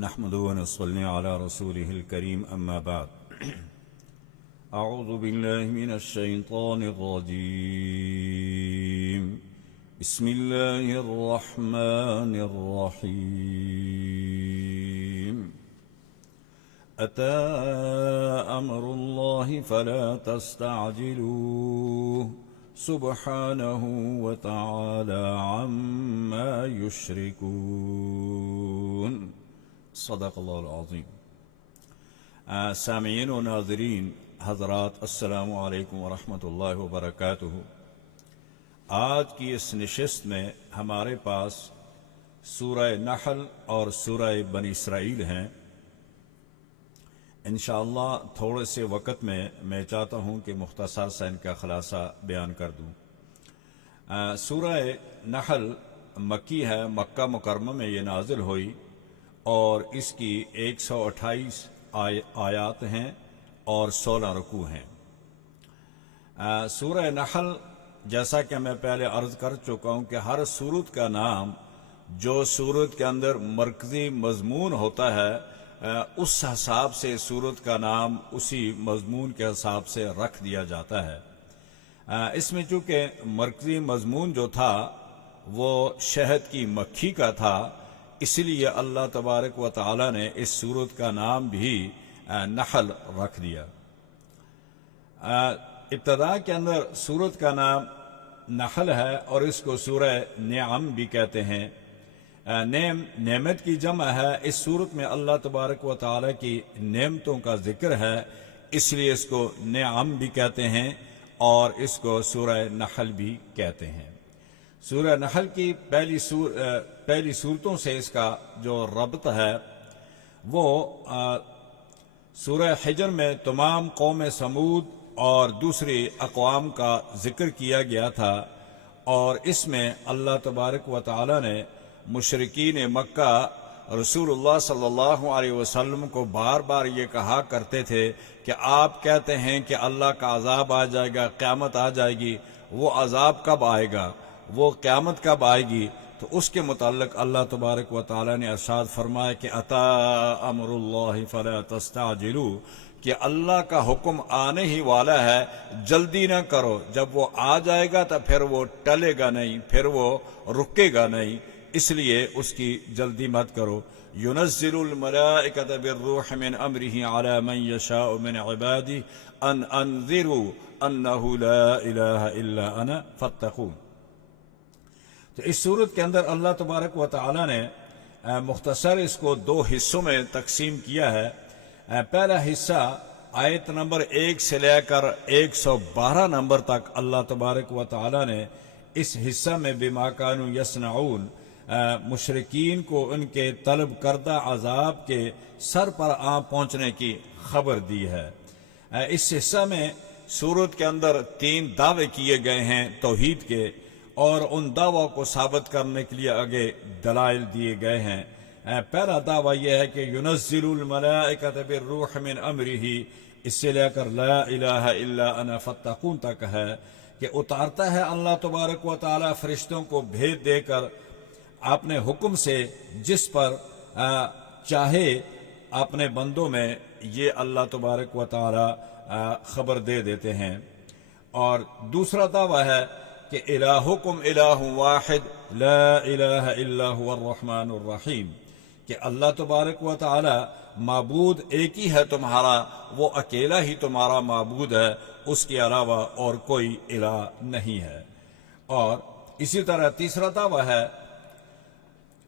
نحمده ونصلي على رسوله الكريم أما بعد أعوذ بالله من الشيطان الرجيم بسم الله الرحمن الرحيم أتى أمر الله فلا تستعجلوه سبحانه وتعالى عما يشركون صدق اللہ العظیم. سامعین و ناظرین حضرات، السلام علیکم ورحمۃ اللہ وبرکاتہ. آج کی اس نشست میں ہمارے پاس سورہ نحل اور سورہ بنی اسرائیل ہیں. انشاءاللہ تھوڑے سے وقت میں چاہتا ہوں کہ مختصر سا ان کا خلاصہ بیان کر دوں. سورہ نحل مکی ہے، مکہ مکرمہ میں یہ نازل ہوئی اور اس کی 128 آیات ہیں اور 16 رکوع ہیں. سورہ نحل جیسا کہ میں پہلے عرض کر چکا ہوں کہ ہر سورت کا نام جو سورت کے اندر مرکزی مضمون ہوتا ہے اس حساب سے سورت کا نام اسی مضمون کے حساب سے رکھ دیا جاتا ہے. اس میں چونکہ مرکزی مضمون جو تھا وہ شہد کی مکھی کا تھا، اس لیے اللہ تبارک و تعالی نے اس سورت کا نام بھی نحل رکھ دیا. ابتدا کے اندر سورت کا نام نحل ہے اور اس کو سورہ نعم بھی کہتے ہیں. نعمت کی جمع ہے. اس سورت میں اللہ تبارک و تعالی کی نعمتوں کا ذکر ہے، اس لیے اس کو نعم بھی کہتے ہیں اور اس کو سورہ نحل بھی کہتے ہیں. سورہ نحل کی پہلی صورتوں سے اس کا جو ربط ہے وہ سورہ حجر میں تمام قوم سمود اور دوسری اقوام کا ذکر کیا گیا تھا، اور اس میں اللہ تبارک و تعالی نے مشرکین مکہ رسول اللہ صلی اللہ علیہ وسلم کو بار بار یہ کہا کرتے تھے کہ آپ کہتے ہیں کہ اللہ کا عذاب آ جائے گا، قیامت آ جائے گی. وہ عذاب کب آئے گا، وہ قیامت کب آئے گی؟ تو اس کے متعلق اللہ تبارک و تعالی نے ارشاد فرمایا کہ اتا امر اللہ فلا تستعجلوا، کہ اللہ کا حکم آنے ہی والا ہے، جلدی نہ کرو. جب وہ آ جائے گا تو پھر وہ ٹلے گا نہیں، پھر وہ رکے گا نہیں، اس لیے اس کی جلدی مت کرو. ينزل الملائکۃ بالروح من امرہ علی من یشاء من عبادہ ان انذروا انہ لا الہ الا انا فاتقون. تو اس صورت کے اندر اللہ تبارک و تعالی نے مختصر اس کو دو حصوں میں تقسیم کیا ہے. پہلا حصہ آیت نمبر 1 سے لے کر 112 نمبر تک اللہ تبارک و تعالی نے اس حصہ میں بما کانوا یصنعون مشرکین کو ان کے طلب کردہ عذاب کے سر پر آ پہنچنے کی خبر دی ہے. اس حصہ میں سورت کے اندر 3 دعوے کیے گئے ہیں توحید کے، اور ان دعووں کو ثابت کرنے کے لیے آگے دلائل دیے گئے ہیں. پہلا دعویٰ یہ ہے کہ ينزل الملائکۃ بالروح من امرہ، اس سے لے کر لا الہ الا انا فاتقون تک ہے کہ اتارتا ہے اللہ تبارک و تعالی فرشتوں کو بھیج دے کر اپنے حکم سے جس پر چاہے اپنے بندوں میں، یہ اللہ تبارک و تعالی خبر دے دیتے ہیں. اور دوسرا دعویٰ ہے کہ الہکم الہ واحد لا الہ الا هو الرحمن الرحیم، کہ اللہ تبارک و تعالی معبود ایک ہی ہے تمہارا، وہ اکیلا ہی تمہارا معبود ہے، اس کے علاوہ اور کوئی الہ نہیں ہے. اور اسی طرح تیسرا دعویٰ ہے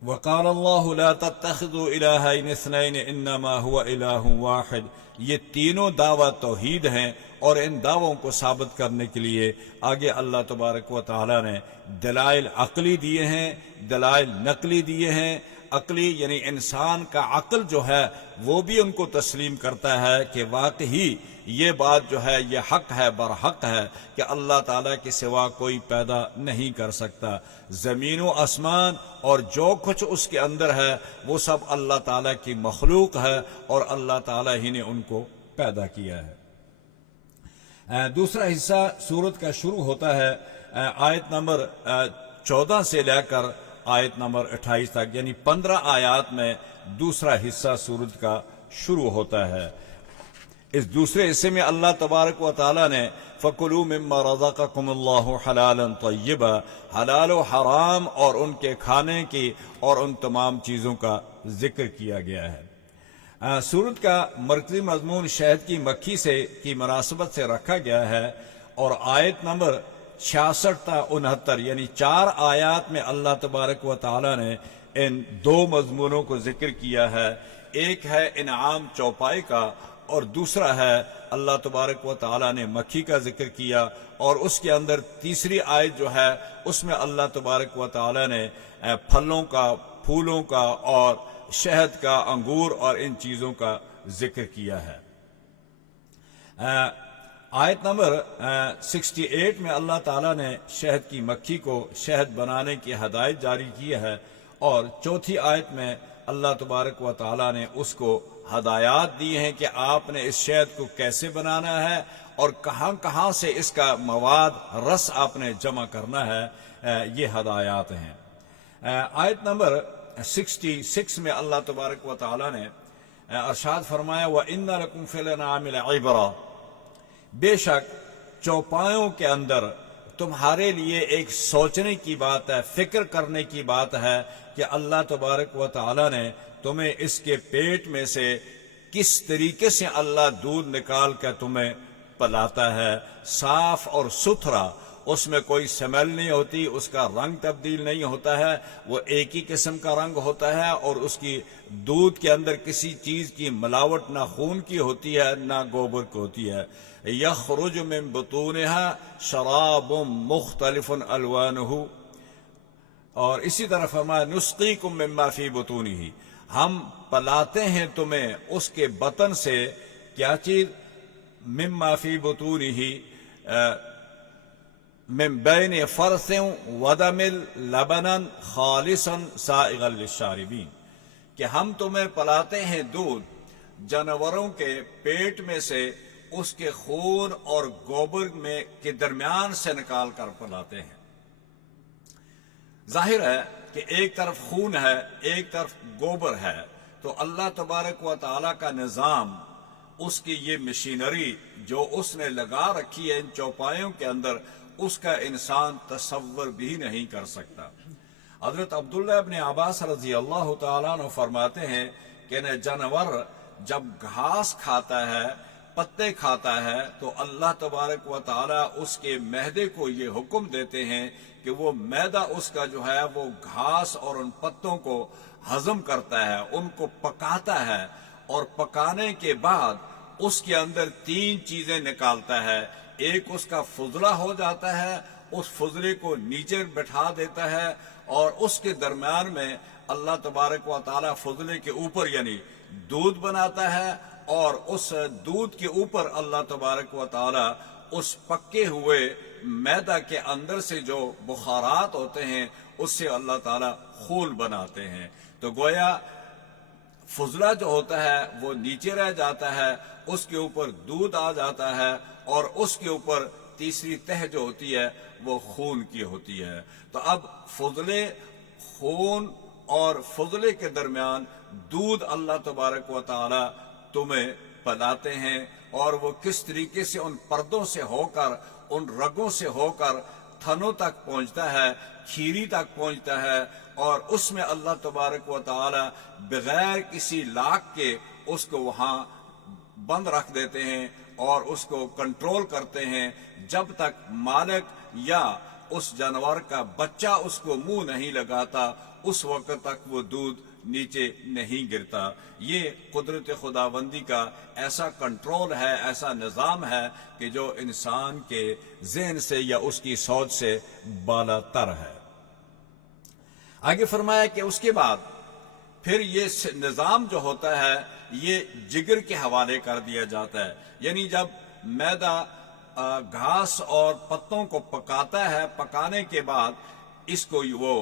وقال اللہ لا تتخذوا الہین اثنین انما هو الہ واحد. یہ تینوں دعویٰ توحید ہیں، اور ان دعووں کو ثابت کرنے کے لیے آگے اللہ تبارک و تعالی نے دلائل عقلی دیے ہیں، دلائل نقلی دیے ہیں. عقلی یعنی انسان کا عقل جو ہے وہ بھی ان کو تسلیم کرتا ہے کہ واقعی یہ بات جو ہے یہ حق ہے، برحق ہے کہ اللہ تعالیٰ کے سوا کوئی پیدا نہیں کر سکتا. زمین و آسمان اور جو کچھ اس کے اندر ہے وہ سب اللہ تعالیٰ کی مخلوق ہے، اور اللہ تعالیٰ ہی نے ان کو پیدا کیا ہے. دوسرا حصہ سورت کا شروع ہوتا ہے آیت نمبر 14 سے لے کر آیت نمبر 28 تک، یعنی 15 آیات میں دوسرا حصہ سورت کا شروع ہوتا ہے۔ اس دوسرے حصے میں اللہ تبارک و تعالیٰ نے فَكُلُوا مِمَّا رَزَقَكُمُ اللَّهُ حَلَالًا طَيِّبًا، حلال و حرام اور ان کے کھانے کی اور ان تمام چیزوں کا ذکر کیا گیا ہے۔ سورت کا مرکزی مضمون شہد کی مکھی سے کی مناسبت سے رکھا گیا ہے، اور آیت نمبر 66 تا 69 یعنی 4 آیات میں اللہ تبارک و تعالیٰ نے ان دو مضمونوں کو ذکر کیا ہے۔ ایک ہے انعام چوپائے کا، اور دوسرا ہے اللہ تبارک و تعالیٰ نے مکھی کا ذکر کیا، اور اس کے اندر تیسری آیت جو ہے اس میں اللہ تبارک و تعالیٰ نے پھلوں کا، پھولوں کا اور شہد کا، انگور اور ان چیزوں کا ذکر کیا ہے۔ آیت نمبر 68 میں اللہ تعالیٰ نے شہد کی مکھی کو شہد بنانے کی ہدایت جاری کی ہے، اور چوتھی آیت میں اللہ تبارک و تعالیٰ نے اس کو ہدایات دی ہیں کہ آپ نے اس شہد کو کیسے بنانا ہے اور کہاں کہاں سے اس کا مواد رس آپ نے جمع کرنا ہے، یہ ہدایات ہیں۔ آیت نمبر 66 میں اللہ تبارک و تعالیٰ نے ارشاد فرمایا وَإِنَّ لَكُمْ فِي الْأَنْعَامِ لَعِبْرَةً، بے شک چوپایوں کے اندر تمہارے لیے ایک سوچنے کی بات ہے، فکر کرنے کی بات ہے کہ اللہ تبارک و تعالیٰ نے تمہیں اس کے پیٹ میں سے کس طریقے سے اللہ دودھ نکال کر تمہیں پلاتا ہے، صاف اور ستھرا، اس میں کوئی سمیل نہیں ہوتی، اس کا رنگ تبدیل نہیں ہوتا ہے، وہ ایک ہی قسم کا رنگ ہوتا ہے، اور اس کی دودھ کے اندر کسی چیز کی ملاوٹ نہ خون کی ہوتی ہے نہ گوبر کی ہوتی ہے۔ یخرج من بطونها شراب مختلف الوانہ، اور اسی طرح فرمایا نسقیکم مما فی بطونہ، ہم پلاتے ہیں تمہیں اس کے بطن سے کیا چیز، مما فی بطونہ من بین فرث ودم لبنا خالصا سائغا للشاربین، کہ ہم تمہیں پلاتے ہیں دودھ جانوروں کے پیٹ میں سے اس کے خون اور گوبر میں کے درمیان سے نکال کر پلاتے ہیں۔ ظاہر ہے کہ ایک طرف خون ہے، ایک طرف گوبر ہے، تو اللہ تبارک و تعالیٰ کا نظام، اس کی یہ مشینری جو اس نے لگا رکھی ہے ان چوپایوں کے اندر، اس کا انسان تصور بھی نہیں کر سکتا۔ حضرت عبداللہ ابن عباس رضی اللہ تعالیٰ عنہ فرماتے ہیں کہ جانور جب گھاس کھاتا ہے، پتے کھاتا ہے، تو اللہ تبارک و تعالیٰ اس کے معدے کو یہ حکم دیتے ہیں کہ وہ معدہ اس کا جو ہے وہ گھاس اور ان پتوں کو ہضم کرتا ہے، ان کو پکاتا ہے، اور پکانے کے بعد اس کے اندر 3 چیزیں نکالتا ہے۔ ایک اس کا فضلہ ہو جاتا ہے، اس فضلے کو نیچے بٹھا دیتا ہے، اور اس کے درمیان میں اللہ تبارک و تعالیٰ فضلے کے اوپر یعنی دودھ بناتا ہے، اور اس دودھ کے اوپر اللہ تبارک و تعالیٰ اس پکے ہوئے معدہ کے اندر سے جو بخارات ہوتے ہیں اس سے اللہ تعالیٰ خون بناتے ہیں۔ تو گویا فضلہ جو ہوتا ہے وہ نیچے رہ جاتا ہے، اس کے اوپر دودھ آ جاتا ہے، اور اس کے اوپر تیسری تہہ جو ہوتی ہے وہ خون کی ہوتی ہے۔ تو اب فضلے، خون اور فضلے کے درمیان دودھ اللہ تبارک و تعالیٰ تمہیں پلاتے ہیں، اور وہ کس طریقے سے ان پردوں سے ہو کر، ان رگوں سے ہو کر تھنوں تک پہنچتا ہے، کھیری تک پہنچتا ہے، اور اس میں اللہ تبارک و تعالی بغیر کسی لاک کے اس کو وہاں بند رکھ دیتے ہیں اور اس کو کنٹرول کرتے ہیں جب تک مالک یا اس جانور کا بچہ اس کو منہ نہیں لگاتا، اس وقت تک وہ دودھ نیچے نہیں گرتا۔ یہ قدرت خداوندی کا ایسا کنٹرول ہے، ایسا نظام ہے کہ جو انسان کے ذہن سے یا اس کی سوچ سے بالا تر ہے۔ آگے فرمایا کہ اس کے بعد پھر یہ نظام جو ہوتا ہے یہ جگر کے حوالے کر دیا جاتا ہے، یعنی جب میدا گھاس اور پتوں کو پکاتا ہے، پکانے کے بعد اس کو وہ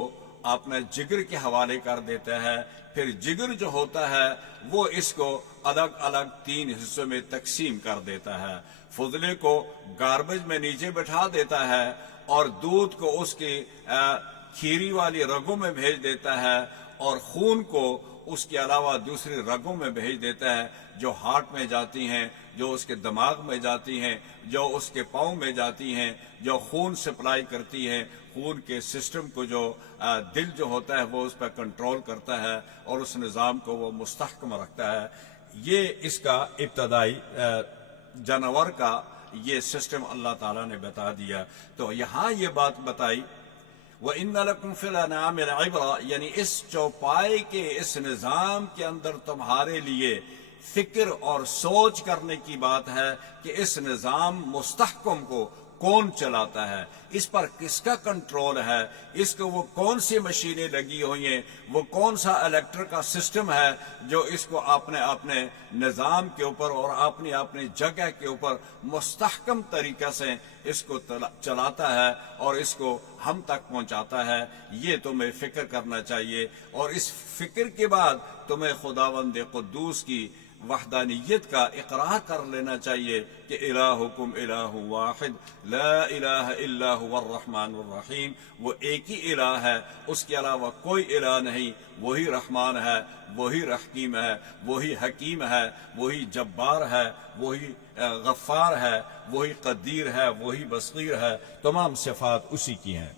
اپنے جگر کے حوالے کر دیتا ہے۔ پھر جگر جو ہوتا ہے وہ اس کو الگ الگ 3 حصوں میں تقسیم کر دیتا ہے۔ فضلے کو گاربیج میں نیچے بٹھا دیتا ہے اور دودھ کو اس کی کھیری والی رگوں میں بھیج دیتا ہے اور خون کو اس کے علاوہ دوسری رگوں میں بھیج دیتا ہے جو ہارٹ میں جاتی ہیں، جو اس کے دماغ میں جاتی ہیں، جو اس کے پاؤں میں جاتی ہیں، جو خون سپلائی کرتی ہیں، خون کے سسٹم کو جو دل جو ہوتا ہے وہ اس پر کنٹرول کرتا ہے اور اس نظام کو وہ مستحکم رکھتا ہے۔ یہ اس کا ابتدائی جانور کا یہ سسٹم اللہ تعالیٰ نے بتا دیا۔ تو یہاں یہ بات بتائی وَإِنَّ لَكُمْ فِي الْأَنْعَامِ لَعِبْرَةً، یعنی اس چوپائے کے اس نظام کے اندر تمہارے لیے فکر اور سوچ کرنے کی بات ہے کہ اس نظام مستحکم کو کون چلاتا ہے، اس پر کس کا کنٹرول ہے، اس کو وہ کون سی مشینیں لگی ہوئی ہیں، وہ کون سا الیکٹرک کا سسٹم ہے جو اس کو اپنے نظام کے اوپر اور اپنی جگہ کے اوپر مستحکم طریقے سے اس کو چلاتا ہے اور اس کو ہم تک پہنچاتا ہے۔ یہ تمہیں فکر کرنا چاہیے، اور اس فکر کے بعد تمہیں خداوند قدوس کی وحدانیت کا اقرار کر لینا چاہیے کہ الہکم الہ واحد لا الہ الا هو الرحمن الرحیم، وہ ایک ہی الہ ہے، اس کے علاوہ کوئی الہ نہیں، وہی رحمان ہے، وہی رحیم ہے، وہی حکیم ہے، وہی جبار ہے، وہی غفار ہے، وہی قدیر ہے، وہی بصیر ہے، تمام صفات اسی کی ہیں۔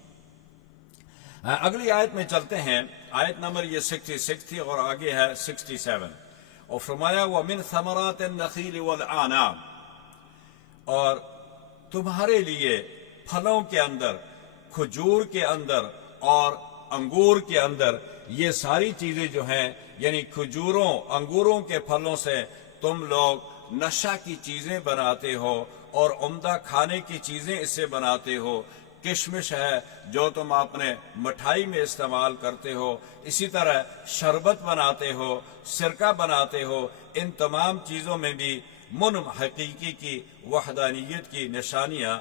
اگلی آیت میں چلتے ہیں، آیت نمبر یہ 66 تھی اور آگے ہے 67، اور فرمایا وَمِن ثَمَرَاتِ النَّخِيلِ وَالْأَعْنَابِ، اور تمہارے لیے پھلوں کے اندر، کھجور کے اندر اور انگور کے اندر، یہ ساری چیزیں جو ہیں، یعنی کھجوروں انگوروں کے پھلوں سے تم لوگ نشہ کی چیزیں بناتے ہو اور عمدہ کھانے کی چیزیں اس سے بناتے ہو، کشمش ہے جو تم اپنے مٹھائی میں استعمال کرتے ہو، اسی طرح شربت بناتے ہو، سرکہ بناتے ہو، ان تمام چیزوں میں بھی حقیقی کی وحدانیت کی نشانیاں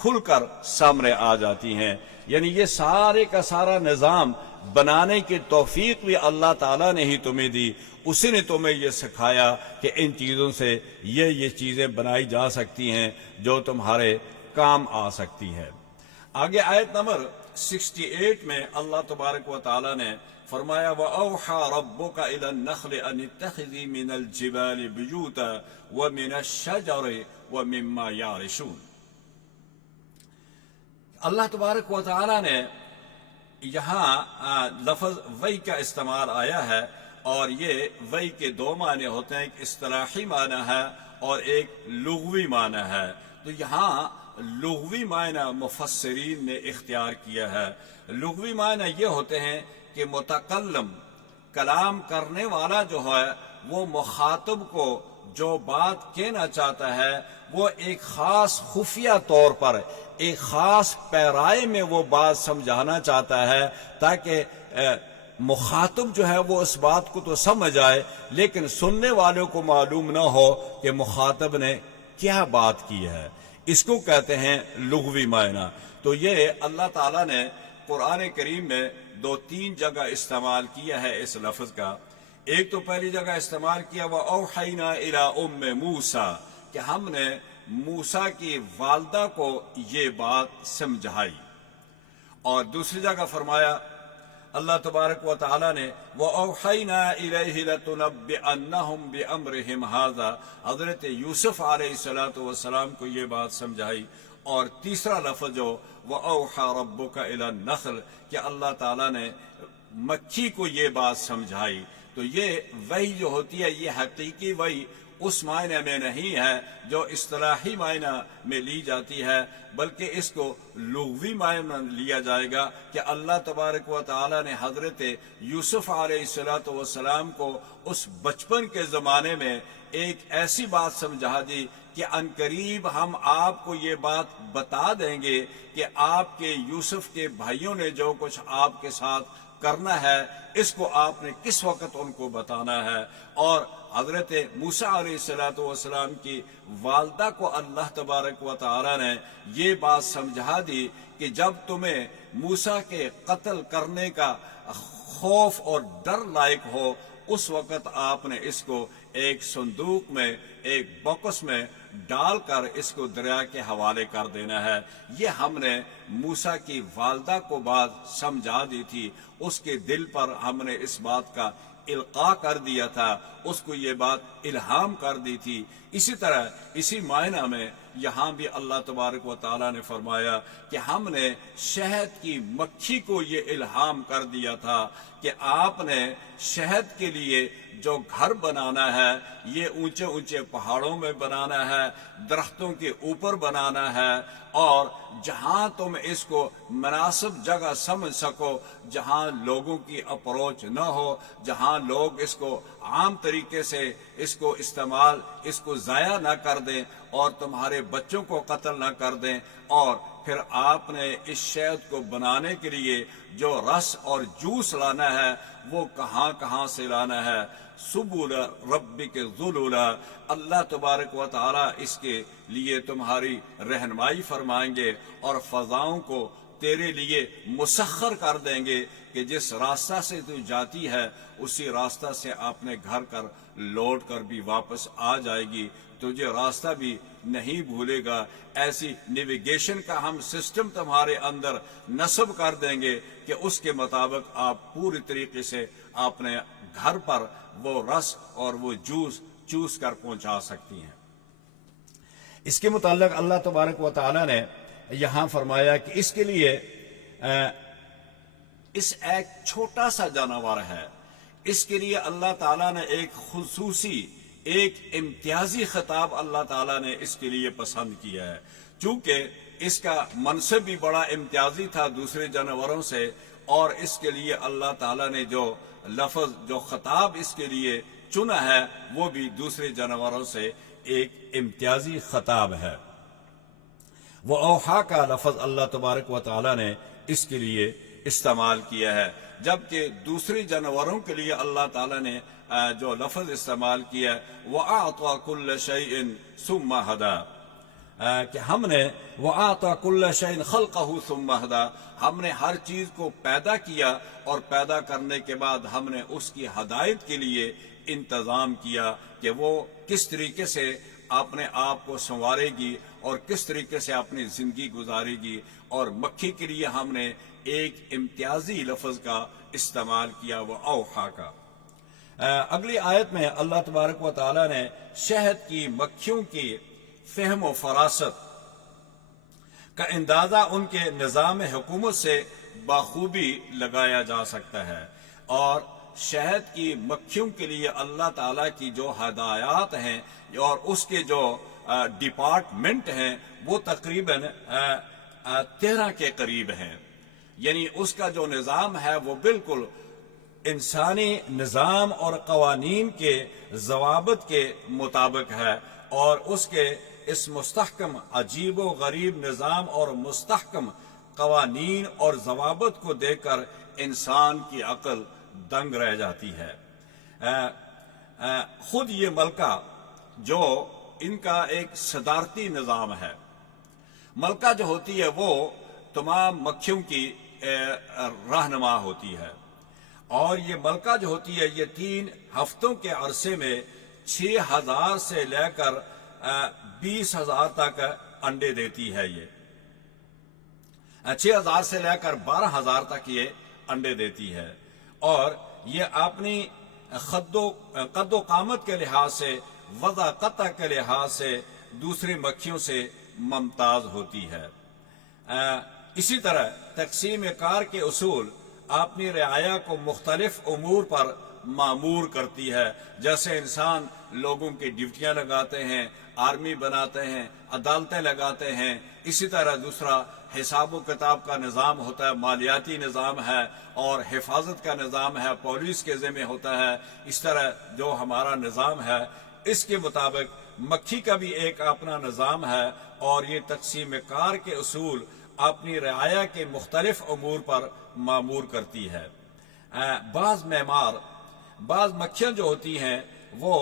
کھل کر سامنے آ جاتی ہیں۔ یعنی یہ سارے کا سارا نظام بنانے کی توفیق بھی اللہ تعالیٰ نے ہی تمہیں دی، اسی نے تمہیں یہ سکھایا کہ ان چیزوں سے یہ چیزیں بنائی جا سکتی ہیں جو تمہارے کام آ سکتی ہیں۔ آگے آیت نمبر 68 میں اللہ تبارک و تعالیٰ نے فرمایا وَأَوْحَى رَبُّكَ إِلَى النَّخْلِ أَنِ اتَّخِذِي مِنَ الْجِبَالِ بُيُوتًا وَمِنَ الشَّجَرِ وَمِمَّا يَعْرِشُونَ۔ اللہ تبارک و تعالیٰ نے یہاں لفظ وحی کا استعمال آیا ہے، اور یہ وحی کے دو معنی ہوتے ہیں، ایک اصطلاحی معنی ہے اور ایک لغوی معنی ہے۔ تو یہاں لغوی معنی مفسرین نے اختیار کیا ہے۔ لغوی معنی یہ ہوتے ہیں کہ متکلم، کلام کرنے والا جو ہے وہ مخاطب کو جو بات کہنا چاہتا ہے وہ ایک خاص خفیہ طور پر ایک خاص پیرائے میں وہ بات سمجھانا چاہتا ہے تاکہ مخاطب جو ہے وہ اس بات کو تو سمجھ آئے، لیکن سننے والوں کو معلوم نہ ہو کہ مخاطب نے کیا بات کی ہے۔ اس کو کہتے ہیں لغوی معنی۔ تو یہ اللہ تعالیٰ نے قرآن کریم میں 2-3 جگہ استعمال کیا ہے اس لفظ کا۔ ایک تو پہلی جگہ استعمال کیا وَأَوْحَيْنَا إِلَىٰ أُمِّ مُوسَىٰ، کہ ہم نے موسیٰ کی والدہ کو یہ بات سمجھائی، اور دوسری جگہ فرمایا اللہ تبارک و تعالیٰ نے وَأَوْحَيْنَا إِلَيْهِ لَتُنَبِّئَنَّهُمْ بِأَمْرِهِمْ هَٰذَا، حضرت یوسف علیہ السلام کو یہ بات سمجھائی۔ اور تیسرا لفظ جو وَأَوْحَى رَبُّكَ إِلَى النَّخْلِ، کہ اللہ تعالیٰ نے مکھی کو یہ بات سمجھائی۔ تو یہ وحی جو ہوتی ہے یہ حقیقی وحی اس معنی میں نہیں ہے جو اصطلاحی معنی میں لی جاتی ہے، بلکہ اس کو لغوی معنی میں لیا جائے گا کہ اللہ تبارک و تعالیٰ نے حضرت یوسف علیہ السلام کو اس بچپن کے زمانے میں ایک ایسی بات سمجھا دی کہ عنقریب ہم آپ کو یہ بات بتا دیں گے کہ آپ کے یوسف کے بھائیوں نے جو کچھ آپ کے ساتھ کرنا ہے اس کو آپ نے کس وقت ان کو بتانا ہے۔ اور حضرت موسیٰ علیہ السلام کی والدہ کو اللہ تبارک و تعالی نے یہ بات سمجھا دی کہ جب تمہیں موسیٰ کے قتل کرنے کا خوف اور ڈر لائق ہو اس وقت آپ نے اس کو ایک صندوق میں، ایک باکس میں ڈال کر اس کو دریا کے حوالے کر دینا ہے۔ یہ ہم نے موسیٰ کی والدہ کو بات سمجھا دی تھی، اس کے دل پر ہم نے اس بات کا القاء کر دیا تھا، اس کو یہ بات الہام کر دی تھی۔ اسی طرح اسی معنی میں یہاں بھی اللہ تبارک و تعالیٰ نے فرمایا کہ ہم نے شہد کی مکھی کو یہ الہام کر دیا تھا کہ آپ نے شہد کے لیے جو گھر بنانا ہے یہ اونچے اونچے پہاڑوں میں بنانا ہے، درختوں کے اوپر بنانا ہے، اور جہاں تم اس کو مناسب جگہ سمجھ سکو، جہاں لوگوں کی اپروچ نہ ہو، جہاں لوگ اس کو عام طریقے سے اس کو استعمال، اس کو ضائع نہ کر دیں اور تمہارے بچوں کو قتل نہ کر دیں۔ اور پھر آپ نے اس شہد کو بنانے کے لیے جو رس اور جوس لانا ہے وہ کہاں کہاں سے لانا ہے۔ سبل ربک ذللا، اللہ تبارک و تعالیٰ اس کے لیے تمہاری رہنمائی فرمائیں گے اور فضاؤں کو تیرے لیے مسخر کر دیں گے کہ جس راستہ سے تو جاتی ہے اسی راستہ سے اپنے گھر کر لوٹ کر بھی واپس آ جائے گی، تجھے راستہ بھی نہیں بھولے گا۔ ایسی نیویگیشن کا ہم سسٹم تمہارے اندر نصب کر دیں گے کہ اس کے مطابق آپ پوری طریقے سے اپنے گھر پر وہ رس اور وہ جوس چوس کر پہنچا سکتی ہیں۔ اس کے متعلق اللہ تبارک و تعالیٰ نے یہاں فرمایا کہ اس کے لیے اس ایک چھوٹا سا جانور ہے، اس کے لیے اللہ تعالیٰ نے ایک خصوصی، ایک امتیازی خطاب اللہ تعالیٰ نے اس کے لیے پسند کیا ہے، چونکہ اس کا منصب بھی بڑا امتیازی تھا دوسرے جانوروں سے، اور اس کے لیے اللہ تعالیٰ نے جو لفظ، جو خطاب اس کے لیے چنا ہے وہ بھی دوسرے جانوروں سے ایک امتیازی خطاب ہے۔ وہ اوحا کا لفظ اللہ تبارک و تعالیٰ نے اس کے لیے استعمال کیا ہے، جبکہ دوسری جانوروں کے لیے اللہ تعالیٰ نے جو لفظ استعمال کیا ہے وَأَعْطَى كُلَّ شَيْءٍ ثُمَّ هَدَى، کہ ہم نے وَأَعْطَى كُلَّ شَيْءٍ خَلْقَهُ ثُمَّ هَدَى، ہم نے ہر چیز کو پیدا کیا اور پیدا کرنے کے بعد ہم نے اس کی ہدایت کے لیے انتظام کیا کہ وہ کس طریقے سے اپنے آپ کو سنوارے گی اور کس طریقے سے اپنی زندگی گزارے گی، اور مکھی کے لیے ہم نے ایک امتیازی لفظ کا استعمال کیا، وہ اوحا کا۔ اگلی آیت میں اللہ تبارک و تعالیٰ نے شہد کی مکھیوں کی فہم و فراست کا اندازہ ان کے نظام حکومت سے بخوبی لگایا جا سکتا ہے، اور شہد کی مکھیوں کے لیے اللہ تعالیٰ کی جو ہدایات ہیں اور اس کے جو ڈپارٹمنٹ ہیں وہ تقریباً 13 کے قریب ہیں، یعنی اس کا جو نظام ہے وہ بالکل انسانی نظام اور قوانین کے ضوابط کے مطابق ہے، اور اس کے اس مستحکم عجیب و غریب نظام اور مستحکم قوانین اور ضوابط کو دیکھ کر انسان کی عقل دنگ رہ جاتی ہے۔ خود یہ ملکہ جو ان کا ایک صدارتی نظام ہے، ملکہ جو ہوتی ہے وہ تمام مکھیوں کی رہنما ہوتی ہے، اور یہ ملکہ جو ہوتی ہے یہ 3 ہفتوں کے عرصے میں 6000 سے لے کر 20,000 تک انڈے دیتی ہے۔ یہ 6000 سے لے کر 12,000 تک یہ انڈے دیتی ہے، اور یہ اپنی قد و قامت کے لحاظ سے، وضع قطع کے لحاظ سے دوسری مکھیوں سے ممتاز ہوتی ہے۔ اسی طرح تقسیم کار کے اصول اپنی رعایا کو مختلف امور پر معمور کرتی ہے، جیسے انسان لوگوں کی ڈیوٹیاں لگاتے ہیں، آرمی بناتے ہیں، عدالتیں لگاتے ہیں، اسی طرح دوسرا حساب و کتاب کا نظام ہوتا ہے، مالیاتی نظام ہے، اور حفاظت کا نظام ہے، پولیس کے ذمہ ہوتا ہے۔ اس طرح جو ہمارا نظام ہے اس کے مطابق مکھی کا بھی ایک اپنا نظام ہے، اور یہ تقسیم کار کے اصول اپنی رعایا کے مختلف امور پر معمور کرتی ہے۔ بعض مکھیاں جو ہوتی ہیں وہ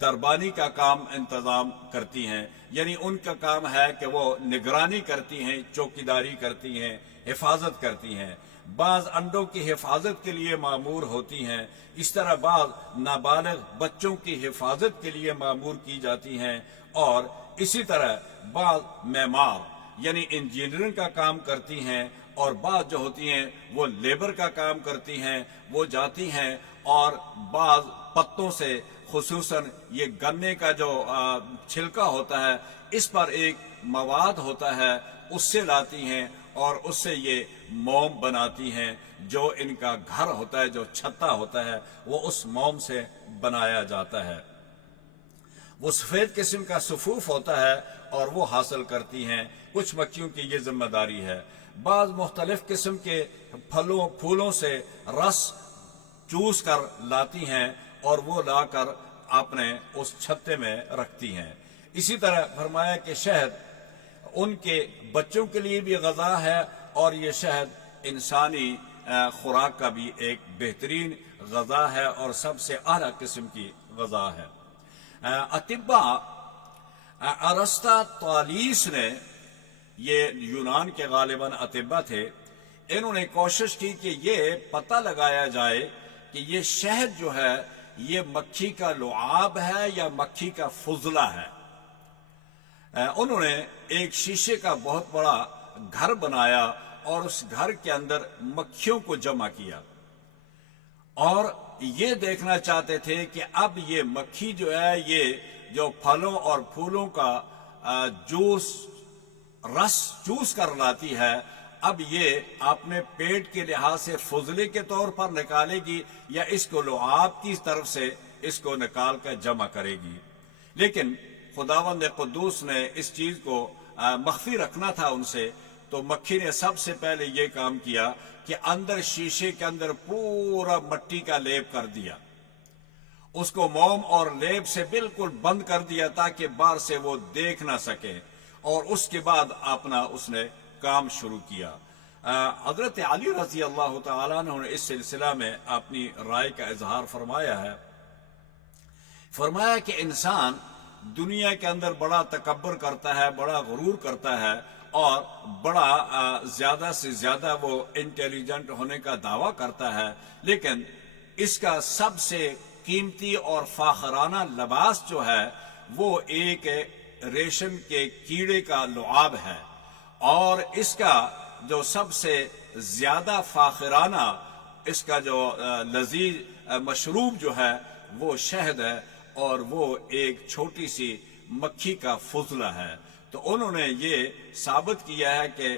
دربانی کا کام انتظام کرتی ہیں، یعنی ان کا کام ہے کہ وہ نگرانی کرتی ہیں، چوکیداری کرتی ہیں، حفاظت کرتی ہیں۔ بعض انڈوں کی حفاظت کے لیے معمور ہوتی ہیں، اس طرح بعض نابالغ بچوں کی حفاظت کے لیے معمور کی جاتی ہیں، اور اسی طرح بعض معمار یعنی انجینئرنگ کا کام کرتی ہیں، اور بعض جو ہوتی ہیں وہ لیبر کا کام کرتی ہیں، وہ جاتی ہیں اور بعض پتوں سے، خصوصاً یہ گنے کا جو چھلکا ہوتا ہے، اس پر ایک مواد ہوتا ہے، اس سے لاتی ہیں اور اس سے یہ موم بناتی ہیں۔ جو ان کا گھر ہوتا ہے، جو چھتا ہوتا ہے، وہ اس موم سے بنایا جاتا ہے۔ وہ سفید قسم کا صفوف ہوتا ہے اور وہ حاصل کرتی ہیں۔ کچھ مکھیوں کی یہ ذمہ داری ہے۔ بعض مختلف قسم کے پھولوں سے رس چوس کر لاتی ہیں اور وہ لا کر اپنے اس چھتے میں رکھتی ہیں۔ اسی طرح فرمایا کہ شہد ان کے بچوں کے لیے بھی غذا ہے، اور یہ شہد انسانی خوراک کا بھی ایک بہترین غذا ہے اور سب سے اعلیٰ قسم کی غذا ہے۔ اطباء ارسطا طالیس نے، یہ یونان کے غالباً اطباء تھے، انہوں نے کوشش کی کہ یہ پتہ لگایا جائے کہ یہ شہد جو ہے یہ مکھی کا لعاب ہے یا مکھی کا فضلہ ہے۔ انہوں نے ایک شیشے کا بہت بڑا گھر بنایا اور اس گھر کے اندر مکھیوں کو جمع کیا، اور یہ دیکھنا چاہتے تھے کہ اب یہ مکھی جو ہے یہ جو پھلوں اور پھولوں کا رس چوس کر لاتی ہے، اب یہ اپنے پیٹ کے لحاظ سے فضلے کے طور پر نکالے گی یا اس کو لعاب کی طرف سے اس کو نکال کر جمع کرے گی۔ لیکن خداوند قدوس نے اس چیز کو مخفی رکھنا تھا ان سے، تو مکھی نے سب سے پہلے یہ کام کیا کہ اندر شیشے کے اندر پورا مٹی کا لیپ کر دیا، اس کو موم اور لیپ سے بالکل بند کر دیا تاکہ باہر سے وہ دیکھ نہ سکے، اور اس کے بعد اپنا اس نے کام شروع کیا۔ حضرت علی رضی اللہ تعالیٰ عنہ نے اس سلسلہ میں اپنی رائے کا اظہار فرمایا ہے۔ فرمایا کہ انسان دنیا کے اندر بڑا تکبر کرتا ہے، بڑا غرور کرتا ہے، اور بڑا زیادہ سے زیادہ وہ انٹیلیجنٹ ہونے کا دعویٰ کرتا ہے، لیکن اس کا سب سے قیمتی اور فاخرانہ لباس جو ہے وہ ایک ریشم کے کیڑے کا لعاب ہے، اور اس کا جو سب سے زیادہ فاخرانہ اس کا جو لذیذ مشروب جو ہے وہ شہد ہے، اور وہ ایک چھوٹی سی مکھی کا فضلہ ہے۔ تو انہوں نے یہ ثابت کیا ہے کہ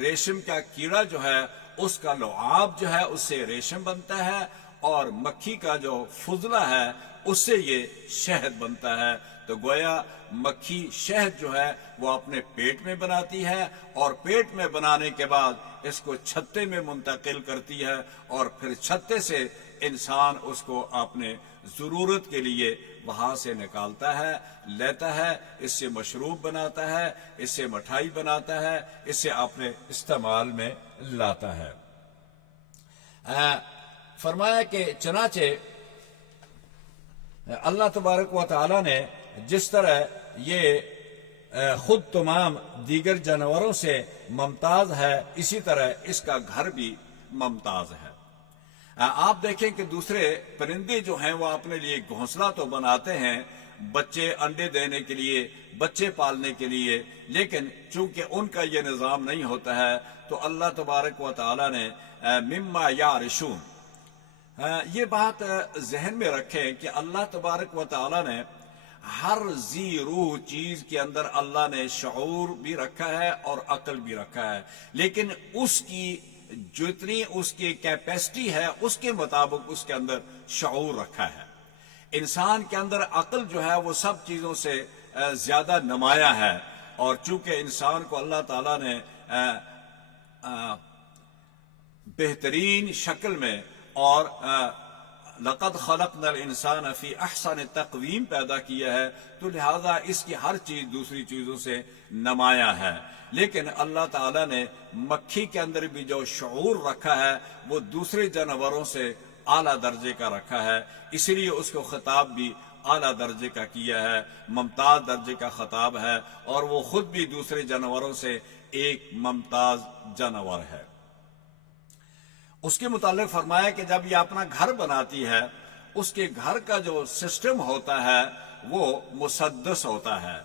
ریشم کا کیڑا جو ہے اس کا لعاب جو ہے اس سے ریشم بنتا ہے، اور مکھی کا جو فضلہ ہے اس سے یہ شہد بنتا ہے۔ تو گویا مکھی شہد جو ہے وہ اپنے پیٹ میں بناتی ہے، اور پیٹ میں بنانے کے بعد اس کو چھتے میں منتقل کرتی ہے، اور پھر چھتے سے انسان اس کو اپنے ضرورت کے لیے وہاں سے نکالتا ہے، لیتا ہے، اس سے مشروب بناتا ہے، اس سے مٹھائی بناتا ہے، اس سے اپنے استعمال میں لاتا ہے۔ فرمایا کہ چنانچہ اللہ تبارک و تعالی نے جس طرح یہ خود تمام دیگر جانوروں سے ممتاز ہے، اسی طرح اس کا گھر بھی ممتاز ہے۔ آپ دیکھیں کہ دوسرے پرندے جو ہیں وہ اپنے لیے گھونسلہ تو بناتے ہیں بچے انڈے دینے کے لیے، بچے پالنے کے لیے، لیکن چونکہ ان کا یہ نظام نہیں ہوتا ہے تو اللہ تبارک و تعالی نے مما یعرشون، یہ بات ذہن میں رکھیں کہ اللہ تبارک و تعالی نے ہر ذی روح چیز کے اندر اللہ نے شعور بھی رکھا ہے اور عقل بھی رکھا ہے، لیکن اس کی جتنی اس کی کیپیسٹی ہے اس کے مطابق اس کے اندر شعور رکھا ہے۔ انسان کے اندر عقل جو ہے وہ سب چیزوں سے زیادہ نمایاں ہے، اور چونکہ انسان کو اللہ تعالیٰ نے بہترین شکل میں اور لقد خلقنا الانسان فی احسن تقویم پیدا کیا ہے، تو لہذا اس کی ہر چیز دوسری چیزوں سے نمایاں ہے، لیکن اللہ تعالیٰ نے مکھی کے اندر بھی جو شعور رکھا ہے وہ دوسرے جانوروں سے اعلیٰ درجے کا رکھا ہے، اس لیے اس کو خطاب بھی اعلیٰ درجے کا کیا ہے، ممتاز درجے کا خطاب ہے، اور وہ خود بھی دوسرے جانوروں سے ایک ممتاز جانور ہے۔ اس کے متعلق فرمایا کہ جب یہ اپنا گھر بناتی ہے اس کے گھر کا جو سسٹم ہوتا ہے وہ مسدس ہوتا ہے،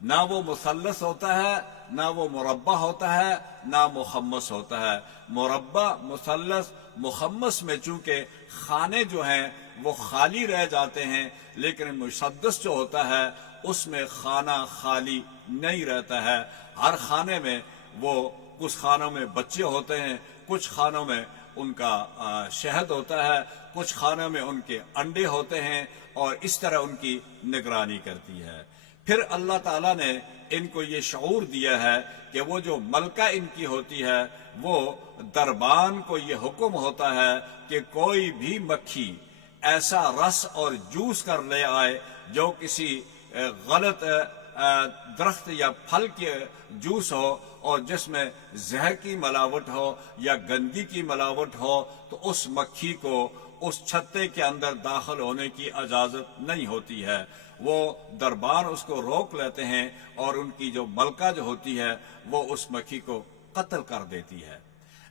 نہ وہ مثلث ہوتا ہے، نہ وہ مربع ہوتا ہے، نہ مخمس ہوتا ہے۔ مربع، مثلث، مخمس میں چونکہ خانے جو ہیں وہ خالی رہ جاتے ہیں، لیکن مسدس جو ہوتا ہے اس میں خانہ خالی نہیں رہتا ہے۔ ہر خانے میں وہ، کچھ خانوں میں بچے ہوتے ہیں، کچھ خانوں میں ان کا شہد ہوتا ہے، کچھ خانوں میں ان کے انڈے ہوتے ہیں، اور اس طرح ان کی نگرانی کرتی ہے۔ پھر اللہ تعالیٰ نے ان کو یہ شعور دیا ہے کہ وہ جو ملکہ ان کی ہوتی ہے، وہ دربان کو یہ حکم ہوتا ہے کہ کوئی بھی مکھی ایسا رس اور جوس کر لے آئے جو کسی غلط درخت یا پھل کے جوس ہو اور جس میں زہر کی ملاوٹ ہو یا گندگی کی ملاوٹ ہو، تو اس مکھی کو اس چھتے کے اندر داخل ہونے کی اجازت نہیں ہوتی ہے۔ وہ دربان اس کو روک لیتے ہیں اور ان کی جو ملکہ جو ہوتی ہے وہ اس مکھی کو قتل کر دیتی ہے۔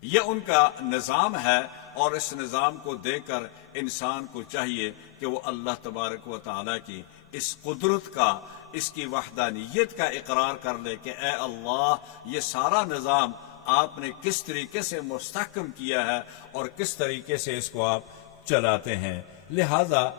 یہ ان کا نظام ہے، اور اس نظام کو دیکھ کر انسان کو چاہیے کہ وہ اللہ تبارک و تعالیٰ کی اس قدرت کا، اس کی وحدانیت کا اقرار کر لے کہ اے اللہ، یہ سارا نظام آپ نے کس طریقے سے مستحکم کیا ہے اور کس طریقے سے اس کو آپ چلاتے ہیں۔ لہذا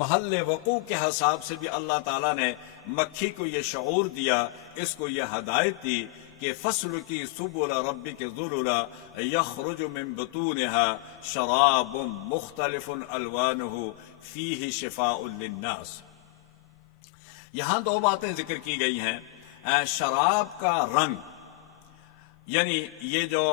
محل وقوع کے حساب سے بھی اللہ تعالیٰ نے مکھی کو یہ شعور دیا، اس کو یہ ہدایت دی کہ فصل کی سبل ربک ذللا یخرج من بطونها شراب مختلف الوانہ فیہ شفاء للناس۔ یہاں دو باتیں ذکر کی گئی ہیں۔ شراب کا رنگ، یعنی یہ جو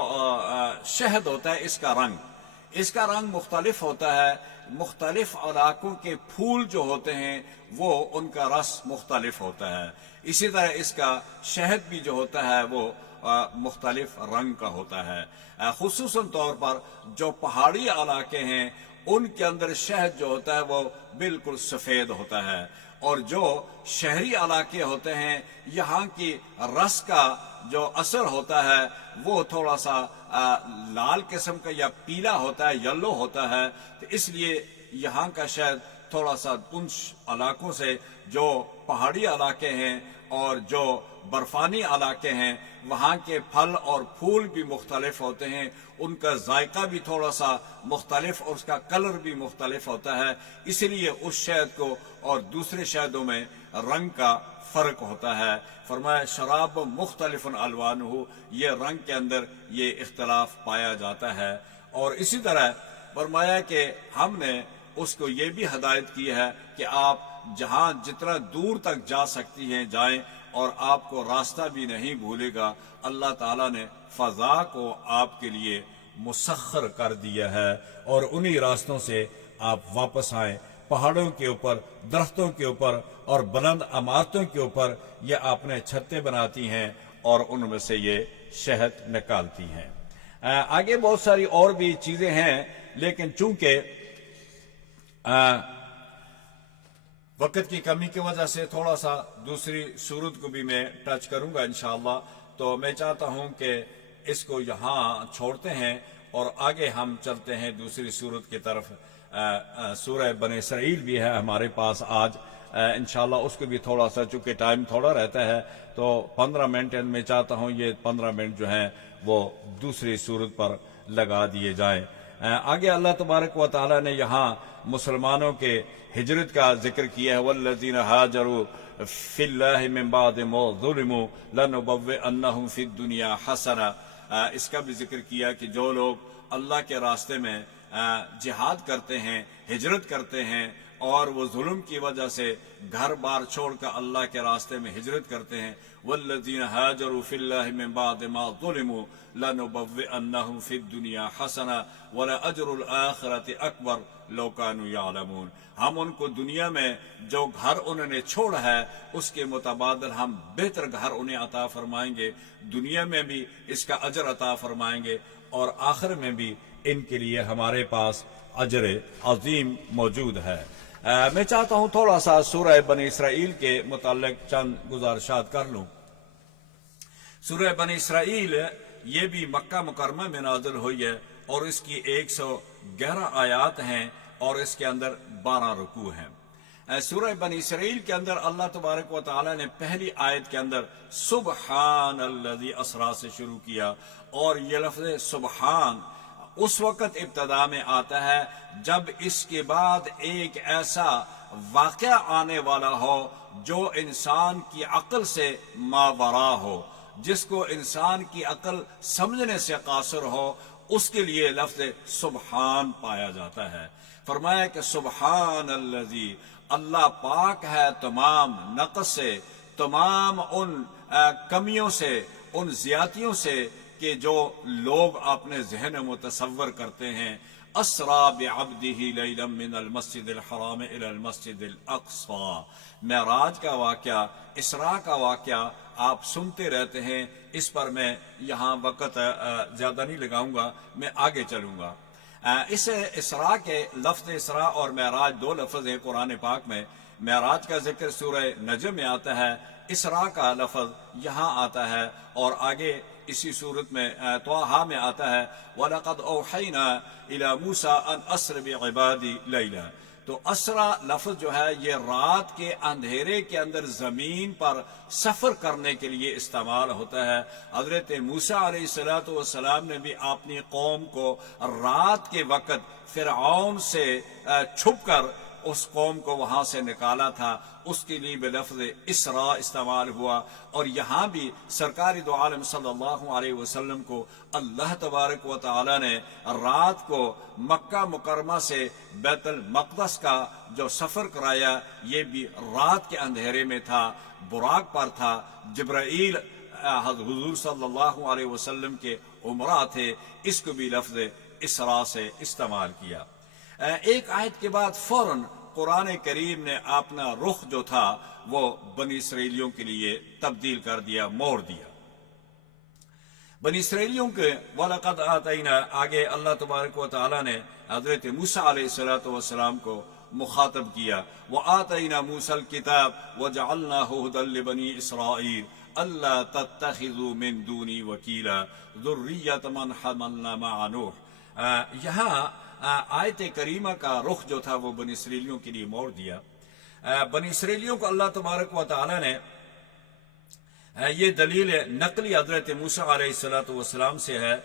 شہد ہوتا ہے اس کا رنگ مختلف ہوتا ہے۔ مختلف علاقوں کے پھول جو ہوتے ہیں وہ ان کا رس مختلف ہوتا ہے۔ اسی طرح اس کا شہد بھی جو ہوتا ہے وہ مختلف رنگ کا ہوتا ہے۔ خصوصاً طور پر جو پہاڑی علاقے ہیں ان کے اندر شہد جو ہوتا ہے وہ بالکل سفید ہوتا ہے، اور جو شہری علاقے ہوتے ہیں یہاں کی رس کا جو اثر ہوتا ہے وہ تھوڑا سا لال قسم کا یا پیلا ہوتا ہے، یلو ہوتا ہے۔ تو اس لیے یہاں کا شہد تھوڑا سا ان علاقوں سے جو پہاڑی علاقے ہیں اور جو برفانی علاقے ہیں وہاں کے پھل اور پھول بھی مختلف ہوتے ہیں، ان کا ذائقہ بھی تھوڑا سا مختلف اور اس کا کلر بھی مختلف ہوتا ہے۔ اس لیے اس شہد کو اور دوسرے شہدوں میں رنگ کا فرق ہوتا ہے۔ فرمایا شراب مختلف الوانہ، یہ رنگ کے اندر یہ اختلاف پایا جاتا ہے۔ اور اسی طرح فرمایا کہ ہم نے اس کو یہ بھی ہدایت کی ہے کہ آپ جہاں جتنا دور تک جا سکتی ہیں جائیں، اور آپ کو راستہ بھی نہیں بھولے گا۔ اللہ تعالیٰ نے فضا کو آپ کے لیے مسخر کر دیا ہے، اور انہی راستوں سے آپ واپس آئیں۔ پہاڑوں کے اوپر، درختوں کے اوپر اور بلند عمارتوں کے اوپر یہ آپ نے چھتیں بناتی ہیں اور ان میں سے یہ شہد نکالتی ہیں۔ آگے بہت ساری اور بھی چیزیں ہیں، لیکن چونکہ وقت کی کمی کی وجہ سے تھوڑا سا دوسری سورت کو بھی میں ٹچ کروں گا انشاءاللہ، تو میں چاہتا ہوں کہ اس کو یہاں چھوڑتے ہیں اور آگے ہم چلتے ہیں دوسری سورت کی طرف۔ سورہ بنی اسرائیل بھی ہے ہمارے پاس آج، انشاءاللہ اس کو بھی تھوڑا سا، چونکہ ٹائم تھوڑا رہتا ہے تو 15 منٹ میں چاہتا ہوں یہ 15 منٹ جو ہیں وہ دوسری سورت پر لگا دیے جائیں۔ آگے اللہ تبارک و تعالیٰ نے یہاں مسلمانوں کے ہجرت کا ذکر کیا ہے۔ والذین ہاجروا فی اللہ من بعد ما ظلموا لنبوئنہم فی الدنیا حسنہ، اس کا بھی ذکر کیا کہ جو لوگ اللہ کے راستے میں جہاد کرتے ہیں، ہجرت کرتے ہیں، اور وہ ظلم کی وجہ سے گھر بار چھوڑ کر اللہ کے راستے میں ہجرت کرتے ہیں، والذین ہاجروا فی اللہ من بعد ما ظلموا لنبوئنہم فی الدنیا حسنہ ولأجر الآخرۃ اکبر لو کانوا یعلمون، ہم ان کو دنیا میں جو گھر انہوں نے چھوڑا ہے اس کے متبادل ہم بہتر گھر انہیں عطا فرمائیں گے، دنیا میں بھی اس کا اجر عطا فرمائیں گے، اور آخر میں بھی ان کے لیے ہمارے پاس اجر عظیم موجود ہے۔ میں چاہتا ہوں تھوڑا سا سورہ بنی اسرائیل کے متعلق چند گزارشات کر لوں۔ سورہ بنی اسرائیل یہ بھی مکہ مکرمہ میں نازل ہوئی ہے، اور اس کی 111 آیات ہیں اور اس کے اندر 12 رکوع ہیں۔ سورہ بنی اسرائیل کے اندر اللہ تبارک و تعالی نے پہلی آیت کے اندر سبحان الذی اسرا سے شروع کیا، اور یہ لفظ سبحان اس وقت ابتدا میں آتا ہے جب اس کے بعد ایک ایسا واقعہ آنے والا ہو جو انسان کی عقل سے ماورا ہو، جس کو انسان کی عقل سمجھنے سے قاصر ہو، اس کے لیے لفظ سبحان پایا جاتا ہے۔ فرمایا کہ سبحان الذی، اللہ پاک ہے تمام نقص سے، تمام ان کمیوں سے، ان زیادتیوں سے کہ جو لوگ اپنے ذہن میں متصور کرتے ہیں۔ اسرا بعبدہ لیلا من المسجد الحرام الى المسجد الاقصی، معراج کا واقعہ، اسراء کا واقعہ آپ سنتے رہتے ہیں، اس پر میں یہاں وقت زیادہ نہیں لگاؤں گا، میں آگے چلوں گا۔ اس اسراء کے لفظ اسراء اور معراج دو لفظ ہیں قرآن پاک میں۔ معراج کا ذکر سورہ نجم میں آتا ہے، اسراء کا لفظ یہاں آتا ہے، اور آگے اسی صورت میں طٰہٰ میں آتا ہے وَلَقَدْ أَوْحَيْنَا إِلَى مُوسَىٰ أَنْ أَسْرِ بِعِبَادِي لَيْلًا۔ تو اسرا لفظ جو ہے یہ رات کے اندھیرے کے اندر زمین پر سفر کرنے کے لیے استعمال ہوتا ہے۔ حضرت موسیٰ علیہ السلام نے بھی اپنی قوم کو رات کے وقت فرعون سے چھپ کر اس قوم کو وہاں سے نکالا تھا، اس کے لیے بھی لفظ اسراء استعمال ہوا۔ اور یہاں بھی سرکار دو عالم صلی اللہ علیہ وسلم کو اللہ تبارک و تعالی نے رات کو مکہ مکرمہ سے بیت المقدس کا جو سفر کرایا، یہ بھی رات کے اندھیرے میں تھا، براق پر تھا، جبرائیل حضور صلی اللہ علیہ وسلم کے امراء تھے، اس کو بھی لفظ اسراء سے استعمال کیا۔ ایک آیت کے بعد فوراً قرآن کریم نے اپنا رخ جو تھا وہ بنی اسرائیلیوں کے لیے تبدیل کر دیا، موڑ دیا۔ بنی اسرائیلیوں کے وَلَقَدْ آتَيْنَا، آگے اللہ تبارک و تعالیٰ نے حضرت موسیٰ علیہ السلام کو مخاطب کیا، وَآتَيْنَا مُوسَى الْكِتَابَ وَجَعَلْنَاهُ هُدًى لِبَنِي إِسْرَائِيلَ أَلَّا تَتَّخِذُوا مِن دُونِي وَكِيلًا ذُرِّيَّةَ مَنْ حَمَلْنَا مَعَ نُوحٍ۔ یہاں آیت کریمہ کا رخ جو تھا وہ بنی اسرائیلیوں کے لیے موڑ دیا۔ بنی اسرائیلیوں کو اللہ تبارک و تعالی نے یہ دلیل نقلی حضرت موسیٰ علیہ السلام سے ہے۔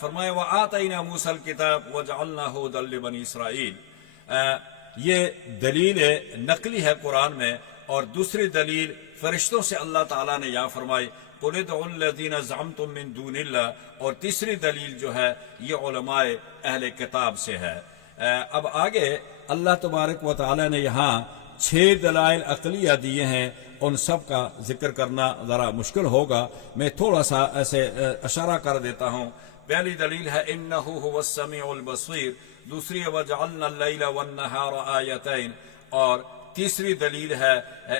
فرمایا وَآتَيْنَا مُوسَى الْكِتَابَ وَجَعَلْنَاهُ هُدًى لِبَنِي إِسْرَائِيلَ، یہ دلیل نقلی ہے قرآن میں، اور دوسری دلیل فرشتوں سے اللہ تعالیٰ نے یہاں فرمائی قُلِ ادْعُوا الَّذِينَ زَعَمْتُم مِّن دُونِ اللَّهِ، اور تیسری دلیل جو ہے یہ علماء اہل کتاب سے ہے۔ اب آگے اللہ تبارک و تعالی نے یہاں 6 دلائل عقلیہ دیے ہیں، ان سب کا ذکر کرنا ذرا مشکل ہوگا، میں تھوڑا سا ایسے اشارہ کر دیتا ہوں۔ پہلی دلیل ہے اِنَّهُ هُوَ السَّمِيعُ الْبَصِيرُ، دوسری وَجَعَلْنَا اللَّيْلَ وَالنَّهَارَ آیَتَيْنِ، اور تیسری دلیل ہے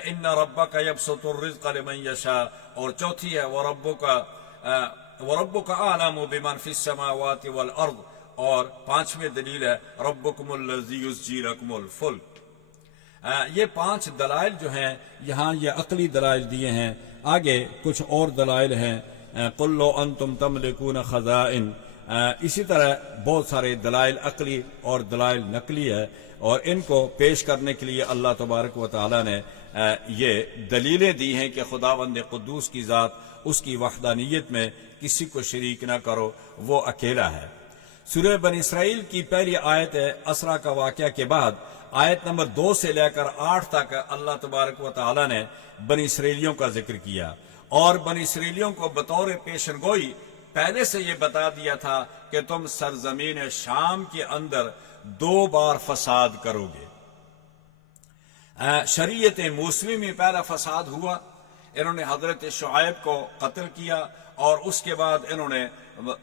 ان ربک یبسط الرزق لمن یشاء، اور چوتھی ہے وربک اعلم بمن فی السماوات والارض، اور پانچویں دلیل ہے ربکم الذی یزجی لکم الفلک۔ یہ 5 دلائل جو ہیں یہاں یہ عقلی دلائل دیے ہیں۔ آگے کچھ اور دلائل ہیں، قل لو انتم تملکون خزائن، اسی طرح بہت سارے دلائل عقلی اور دلائل نقلی ہے، اور ان کو پیش کرنے کے لیے اللہ تبارک و تعالی نے یہ دلیلیں دی ہیں کہ خداوند قدوس کی ذات، اس کی وحدانیت میں کسی کو شریک نہ کرو، وہ اکیلا ہے۔ سورہ بنی اسرائیل کی پہلی آیت اسرا کا واقعہ کے بعد آیت نمبر 2 سے لے کر 8 تک اللہ تبارک و تعالی نے بنی اسرائیلیوں کا ذکر کیا، اور بنی اسرائیلیوں کو بطور پیشن گوئی پہلے سے یہ بتا دیا تھا کہ تم سرزمین شام کے اندر 2 بار فساد کرو گے۔ شریعت موسمی میں پہلا فساد ہوا، انہوں نے حضرت شعیب کو قتل کیا، اور اس کے بعد انہوں نے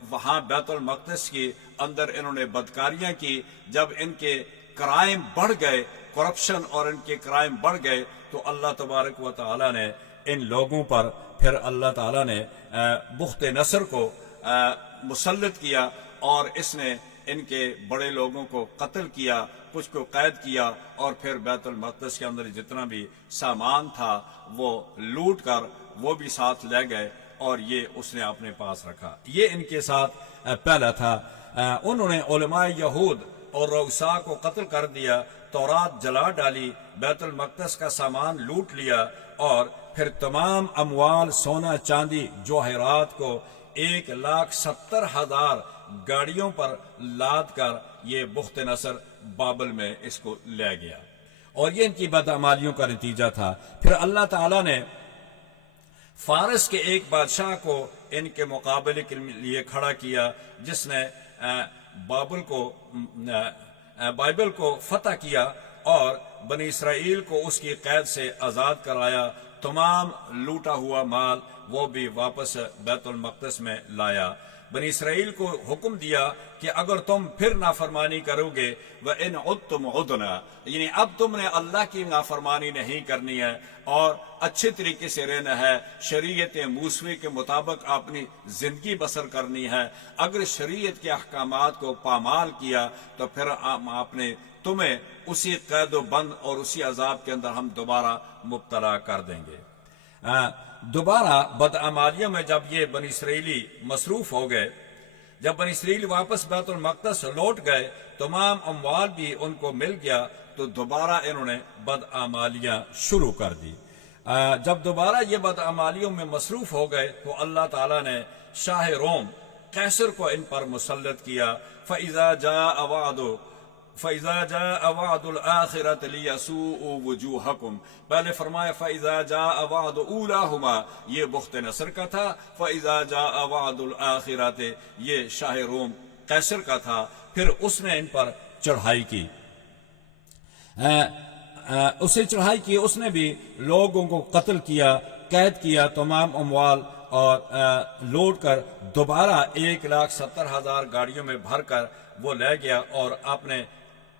وہاں بیت المقدس کے اندر انہوں نے بدکاریاں کی۔ جب ان کے کرائم بڑھ گئے، کرپشن اور ان کے کرائم بڑھ گئے، تو اللہ تبارک و تعالی نے ان لوگوں پر پھر اللہ تعالی نے بخت نصر کو مسلط کیا، اور اس نے ان کے بڑے لوگوں کو قتل کیا، کچھ کو قید کیا، اور پھر بیت المقدس کے اندر جتنا بھی سامان تھا وہ لوٹ کر وہ بھی ساتھ لے گئے۔ اور یہ اس نے اپنے پاس رکھا۔ یہ ان کے ساتھ پہلا تھا۔ انہوں نے علماء یہود اور رؤساء کو قتل کر دیا، تورات جلا ڈالی، بیت المقدس کا سامان لوٹ لیا، اور پھر تمام اموال، سونا چاندی، جوہرات کو 1,70,000 گاڑیوں پر لاد کر یہ بخت نصر بابل میں اس کو لے گیا، اور یہ ان کی بدعمالیوں کا نتیجہ تھا۔ پھر اللہ تعالیٰ نے فارس کے ایک بادشاہ کو ان کے مقابلے کے لیے کھڑا کیا، جس نے بائبل کو فتح کیا اور بنی اسرائیل کو اس کی قید سے آزاد کرایا۔ تمام لوٹا ہوا مال وہ بھی واپس بیت المقدس میں لایا۔ بنی اسرائیل کو حکم دیا کہ اگر تم پھر نافرمانی کرو گے وَإِنْ عُدْتُمْ عُدْنَا، یعنی اب تم نے اللہ کی نافرمانی نہیں کرنی ہے اور اچھے طریقے سے رہنا ہے، شریعت موسوی کے مطابق اپنی زندگی بسر کرنی ہے۔ اگر شریعت کے احکامات کو پامال کیا تو پھر تمہیں اسی قید و بند اور اسی عذاب کے اندر ہم دوبارہ مبتلا کر دیں گے۔ دوبارہ بدعمالیوں میں جب یہ بنی اسرائیلی مصروف ہو گئے، جب بنی اسرائیل واپس بیت المقدس لوٹ گئے، تمام اموال بھی ان کو مل گیا، تو دوبارہ انہوں نے بدعمالیاں شروع کر دی۔ جب دوبارہ یہ بدعمالیوں میں مصروف ہو گئے تو اللہ تعالیٰ نے شاہ روم قیصر کو ان پر مسلط کیا۔ فَإِذَا جَاءَ وَعْدُ الْآخِرَةِ لِيَسُوءُوا وُجُوهَكُمْ، پہلے فرمایا فَإِذَا جَاءَ وَعْدُ أُولَاهُمَا، یہ بخت نصر کا تھا۔ فَإِذَا جَاءَ وَعْدُ الْآخِرَةِ یہ شاہ روم قیصر کا تھا۔ پھر اس نے ان پر چڑھائی کی، اسے چڑھائی کی، اس نے بھی لوگوں کو قتل کیا، قید کیا، تمام اموال اور لوٹ کر دوبارہ 1,70,000 گاڑیوں میں بھر کر وہ لے گیا اور اپنے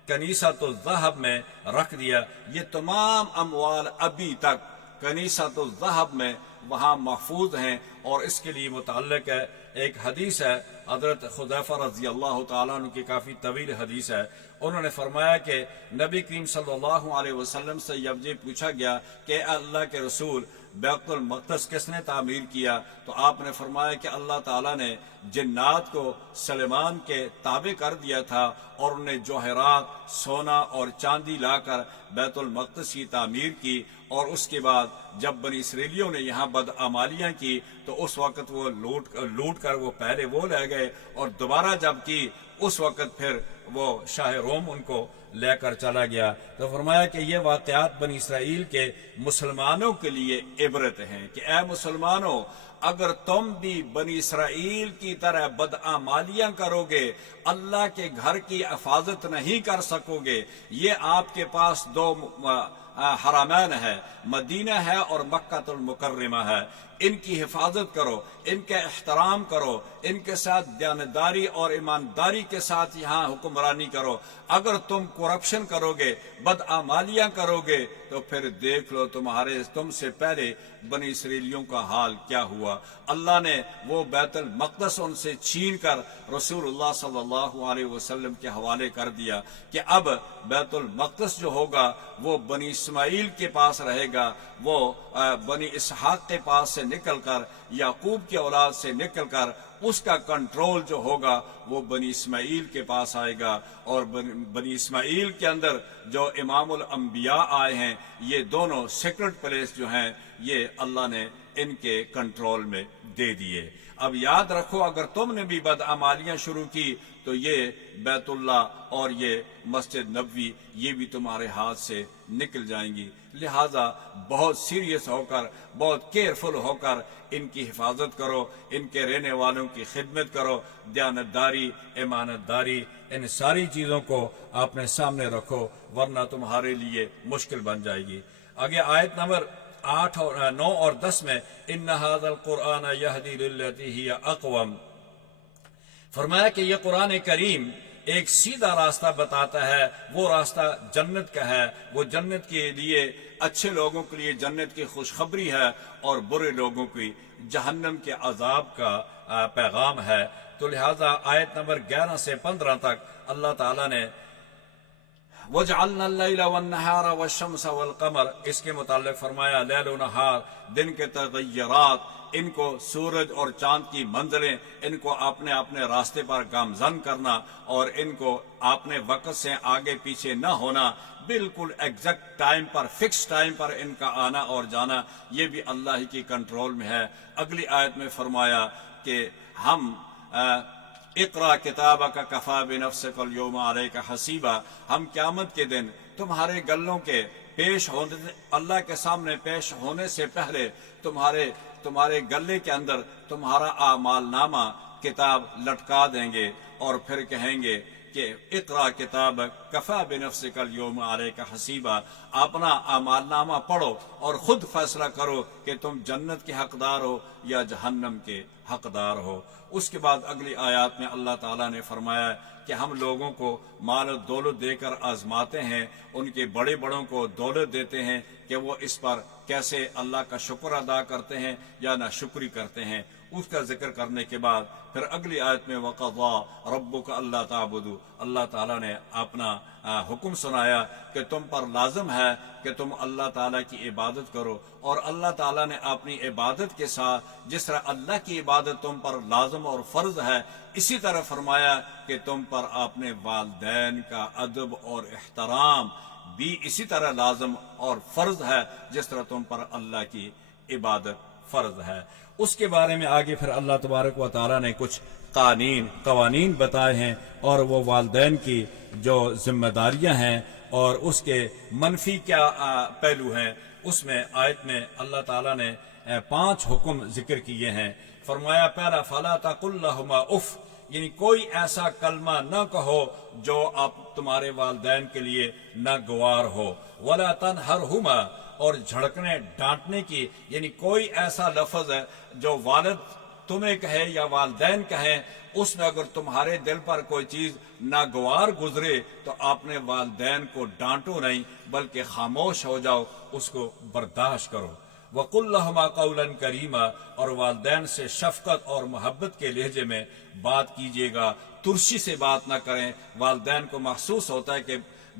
کنیسۃ الذہب میں رکھ دیا۔ یہ تمام اموال ابھی تک کنیسۃ الذہب میں وہاں محفوظ ہیں، اور اس کے لیے متعلق ہے ایک حدیث ہے، حضرت حذیفہ رضی اللہ تعالیٰ عنہ کی کافی طویل حدیث ہے۔ انہوں نے فرمایا کہ نبی کریم صلی اللہ علیہ وسلم سے جب یہ پوچھا گیا کہ اللہ کے رسول بیت المقدس کس نے تعمیر کیا، تو آپ نے فرمایا کہ اللہ تعالیٰ نے جنات کو سلیمان کے تابع کر دیا تھا، اور انہیں جوہرات، سونا اور چاندی لا کر بیت المقدس کی تعمیر کی، اور اس کے بعد جب بنی اسرائیلیوں نے یہاں بدعمالیاں کی تو اس وقت وہ لوٹ کر وہ پہلے وہ لے گئے، اور دوبارہ جب کی اس وقت پھر وہ شاہ روم ان کو لے کر چلا گیا۔ تو فرمایا کہ یہ واقعات بنی اسرائیل کے مسلمانوں کے لیے عبرت ہیں کہ اے مسلمانوں، اگر تم بھی بنی اسرائیل کی طرح بدعمالیاں کرو گے، اللہ کے گھر کی حفاظت نہیں کر سکو گے۔ یہ آپ کے پاس دو حرمین ہے، مدینہ ہے اور مکہ المکرمہ ہے، ان کی حفاظت کرو، ان کا احترام کرو، ان کے ساتھ دیانتداری اور ایمانداری کے ساتھ یہاں حکمرانی کرو۔ اگر تم کرپشن کرو گے، بدعمالیاں کرو گے، تو پھر دیکھ لو تم سے پہلے بنی اسرائیلیوں کا حال کیا ہوا۔ اللہ نے وہ بیت المقدس ان سے چھین کر رسول اللہ صلی اللہ علیہ وسلم کے حوالے کر دیا کہ اب بیت المقدس جو ہوگا وہ بنی اسماعیل کے پاس رہے گا، وہ بنی اسحاق کے پاس سے نکل کر، یعقوب کی اولاد سے نکل کر اس کا کنٹرول جو ہوگا وہ بنی اسماعیل کے پاس آئے گا، اور بنی اسماعیل کے اندر جو امام الانبیاء آئے ہیں، یہ دونوں سیکرٹ پلیس جو ہیں یہ اللہ نے ان کے کنٹرول میں دے دیے۔ اب یاد رکھو، اگر تم نے بھی بدعمالیاں شروع کی تو یہ بیت اللہ اور یہ مسجد نبوی یہ بھی تمہارے ہاتھ سے نکل جائیں گی۔ لہٰذا بہت سیریس ہو کر، بہت کیئرفل ہو کر ان کی حفاظت کرو، ان کے رہنے والوں کی خدمت کرو، دیانتداری، امانت داری، ان ساری چیزوں کو اپنے سامنے رکھو، ورنہ تمہارے لیے مشکل بن جائے گی۔ آگے آیت نمبر 8 اور 9 اور 10 میں ان ھذا القرآن یہدی للتی ہی اقوم، فرمایا کہ یہ قرآن کریم ایک سیدھا راستہ بتاتا ہے، وہ راستہ جنت کا ہے، وہ جنت کے لیے، اچھے لوگوں کے لیے جنت کی خوشخبری ہے، اور برے لوگوں کی جہنم کے عذاب کا پیغام ہے۔ تو لہٰذا آیت نمبر 11 سے 15 تک اللہ تعالیٰ نے وَجَعَلْنَا اللَّيْلَ وَالنَّهَارَ وَالشَّمْسَ وَالْقَمَرَ، اس کے متعلق فرمایا لیل و نہار، دن کے تغیرات، ان کو سورج اور چاند کی منزلیں، ان کو اپنے اپنے راستے پر گامزن کرنا اور ان کو اپنے وقت سے آگے پیچھے نہ ہونا، بالکل ایگزیکٹ ٹائم پر، فکس ٹائم پر ان کا آنا اور جانا، یہ بھی اللہ ہی کی کنٹرول میں ہے۔ اگلی آیت میں فرمایا کہ ہم اقرا کتابک کفی بنفسک اليوم علیک حسیبا، ہم قیامت کے دن تمہارے گلوں کے پیش ہونے، اللہ کے سامنے پیش ہونے سے پہلے تمہارے گلے کے اندر تمہارا اعمال نامہ کتاب لٹکا دیں گے اور پھر کہیں گے کہ اقرا کتاب کفی بنفسک اليوم علیک حسیبا، اپنا اعمال نامہ پڑھو اور خود فیصلہ کرو کہ تم جنت کے حقدار ہو یا جہنم کے حقدار ہو۔ اس کے بعد اگلی آیات میں اللہ تعالیٰ نے فرمایا کہ ہم لوگوں کو مال و دولت دے کر آزماتے ہیں، ان کے بڑے بڑوں کو دولت دیتے ہیں کہ وہ اس پر کیسے اللہ کا شکر ادا کرتے ہیں یا ناشکری کرتے ہیں۔ اس کا ذکر کرنے کے بعد پھر اگلی آیت میں وَقَضَىٰ رَبُّكَ أَلَّا تَعْبُدُوا، اللہ تعالیٰ نے اپنا حکم سنایا کہ تم پر لازم ہے کہ تم اللہ تعالیٰ کی عبادت کرو، اور اللہ تعالیٰ نے اپنی عبادت کے ساتھ جس طرح اللہ کی عبادت تم پر لازم اور فرض ہے، اسی طرح فرمایا کہ تم پر اپنے والدین کا ادب اور احترام بھی اسی طرح لازم اور فرض ہے جس طرح تم پر اللہ کی عبادت فرض ہے۔ اس کے بارے میں آگے پھر اللہ تبارک و تعالیٰ نے کچھ قوانین بتائے ہیں، اور وہ والدین کی جو ذمہ داریاں ہیں اور اس کے منفی کیا پہلو ہیں، اس میں آیت میں اللہ تعالیٰ نے 5 حکم ذکر کیے ہیں۔ فرمایا پہلا فَلَا تَقُلْ لَهُمَا اُف، یعنی کوئی ایسا کلمہ نہ کہو جو آپ تمہارے والدین کے لیے ناگوار ہو، وَلَا تَنْهَرْهُمَا، اور جھڑکنے ڈانٹنے کی، یعنی کوئی ایسا لفظ ہے جو والد تمہیں کہے یا والدین کہیں، اس میں اگر تمہارے دل پر کوئی چیز ناگوار گزرے تو آپ نے والدین کو ڈانٹو نہیں بلکہ خاموش ہو جاؤ، اس کو برداشت کرو۔ وَقُلْ لَهُمَا قَوْلًا كَرِيمًا، اور والدین سے شفقت اور محبت کے لہجے میں بات کیجیے گا، ترشی سے بات نہ کریں۔ والدین کو محسوس ہوتا ہے کہ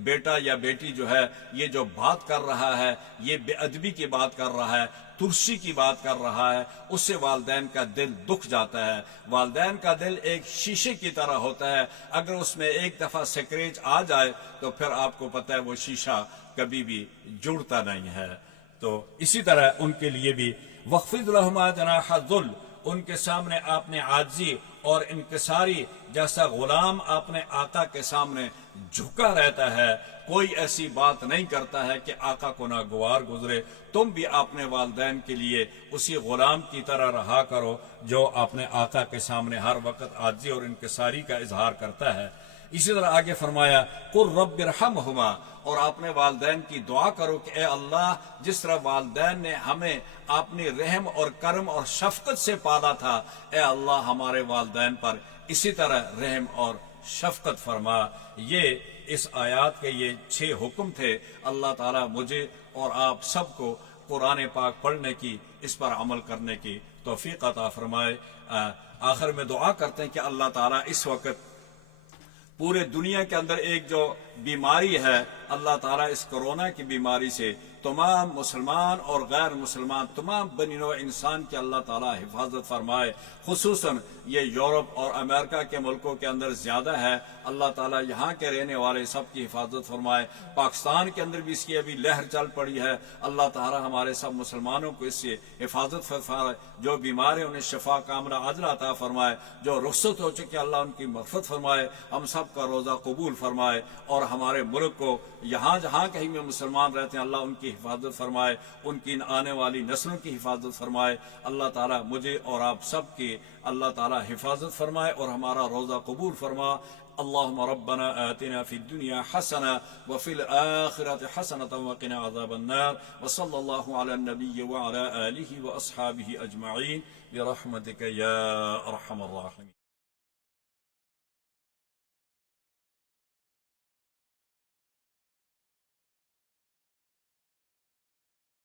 بیٹا یا بیٹی جو ہے یہ جو بات کر رہا ہے یہ بے ادبی کی بات کر رہا ہے، ترشی کی بات کر رہا ہے، اس سے والدین کا دل دکھ جاتا ہے۔ والدین کا دل ایک شیشے کی طرح ہوتا ہے، اگر اس میں ایک دفعہ سکریچ آ جائے تو پھر آپ کو پتہ ہے وہ شیشہ کبھی بھی جڑتا نہیں ہے۔ تو اسی طرح ان کے لیے بھی وَخْفِضْ لَهُمَا جَنَاحَ الذُّلِّ، ان کے سامنے آپ نے عاجزی اور انکساری، جیسا غلام اپنے آقا کے سامنے جھکا رہتا ہے، کوئی ایسی بات نہیں کرتا ہے کہ آقا کو ناگوار گزرے، تم بھی اپنے والدین کے لیے اسی غلام کی طرح رہا کرو جو اپنے آقا کے سامنے ہر وقت عاجزی اور انکساری کا اظہار کرتا ہے۔ اسی طرح آگے فرمایا قُلْ رَبِّ ارْحَمْهُمَا، اور اپنے والدین کی دعا کرو کہ اے اللہ جس طرح والدین نے ہمیں اپنی رحم اور کرم اور شفقت سے پالا تھا، اے اللہ ہمارے والدین پر اسی طرح رحم اور شفقت فرما۔ یہ اس آیات کے یہ 6 حکم تھے۔ اللہ تعالیٰ مجھے اور آپ سب کو قرآن پاک پڑھنے کی، اس پر عمل کرنے کی توفیق عطا فرمائے۔ آخر میں دعا کرتے ہیں کہ اللہ تعالیٰ اس وقت پورے دنیا کے اندر ایک جو بیماری ہے، اللہ تعالیٰ اس کرونا کی بیماری سے تمام مسلمان اور غیر مسلمان تمام بنی نوع انسان کی اللہ تعالیٰ حفاظت فرمائے۔ خصوصاً یہ یورپ اور امریکہ کے ملکوں کے اندر زیادہ ہے، اللہ تعالیٰ یہاں کے رہنے والے سب کی حفاظت فرمائے۔ پاکستان کے اندر بھی اس کی ابھی لہر چل پڑی ہے، اللہ تعالیٰ ہمارے سب مسلمانوں کو اس سے حفاظت فرمائے۔ جو بیمار ہیں انہیں شفا کاملہ عاجلہ عطا فرمائے، جو رخصت ہو چکے اللہ ان کی مغفرت فرمائے، ہم سب کا روزہ قبول فرمائے، اور ہمارے ملک کو یہاں جہاں کہیں میں مسلمان رہتے ہیں اللہ ان کی حفاظت فرمائے، ان کی آنے والی نسلوں کی حفاظت فرمائے۔ اللہ تعالیٰ مجھے اور آپ سب کی اللہ تعالیٰ حفاظت فرمائے اور ہمارا روزہ قبول فرما۔ اللهم ربنا آتنا في الدنيا حسنة وفي الآخرة حسنة وقنا عذاب النار، وصلى الله على النبي وعلى آله وأصحابه أجمعين برحمتك يا أرحم الراحمين۔